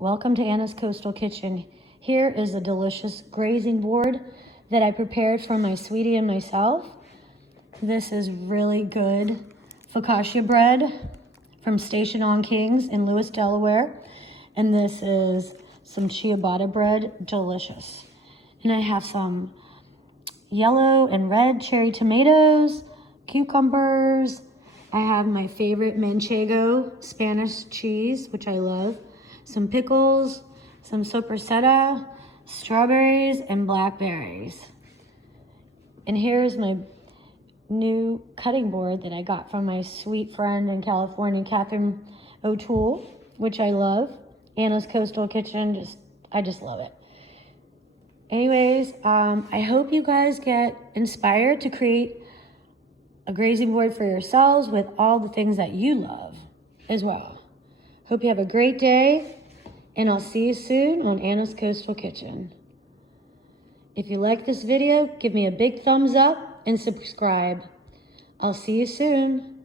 Welcome to Anna's Coastal Kitchen. Here is a delicious grazing board that I prepared for my sweetie and myself. This is really good focaccia bread from Station on Kings in Lewis, Delaware. And this is some ciabatta bread, delicious. And I have some yellow and red cherry tomatoes, cucumbers. I have my favorite manchego Spanish cheese, which I love, some pickles, some sopressata, strawberries, and blackberries. And here's my new cutting board that I got from my sweet friend in California, Catherine O'Toole, which I love. Anna's Coastal Kitchen, I just love it. Anyways, I hope you guys get inspired to create a grazing board for yourselves with all the things that you love as well. Hope you have a great day, and I'll see you soon on Anna's Coastal Kitchen. If you like this video, give me a big thumbs up and subscribe. I'll see you soon.